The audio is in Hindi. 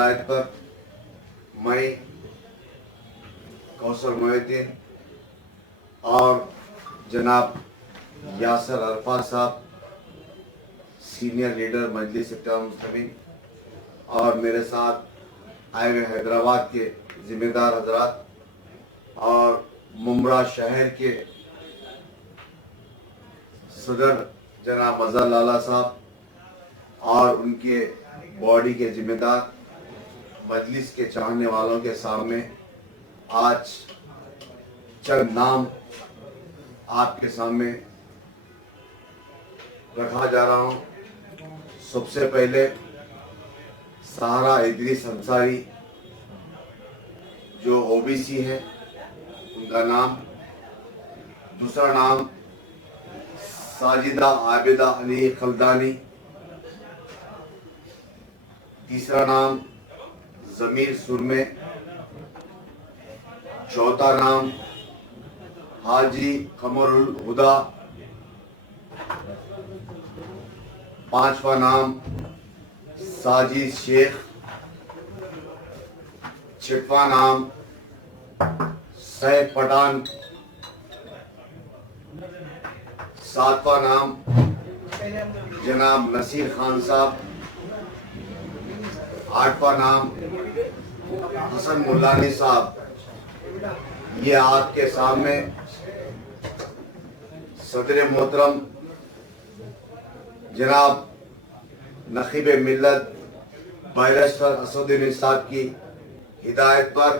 हिदायत पर मैं कौसर मोहिउद्दीन और जनाब यासर अरफात साहब, सीनियर लीडर मजलिस इत्तेहाद मुस्लिमीन, और मेरे साथ आए हुए हैदराबाद के जिम्मेदार हजरात और मुमरा शहर के सदर जनाब मज़हर लाला साहब और उनके बॉडी के जिम्मेदार, मजलिस के चाहने वालों के सामने आज चंद नाम आपके सामने रखा जा रहा हूँ। सबसे पहले सहारा इदरीस अंसारी जो ओबीसी है, उनका नाम। दूसरा नाम साजिदा आबिदा अली खलदानी। तीसरा नाम जमीर सुरमे। चौथा नाम हाजी कमरुल हुदा। पांचवा नाम साजिद शेख। छठवां नाम सैफ पठान। सातवां नाम जनाब नसीर खान साहब। आठवां नाम हसन मुल्लानी साहब। ये आपके सामने सदर मोहतरम जनाब नखीब मिल्लत बैरिस्टर असदुद्दीन साहब की हिदायत पर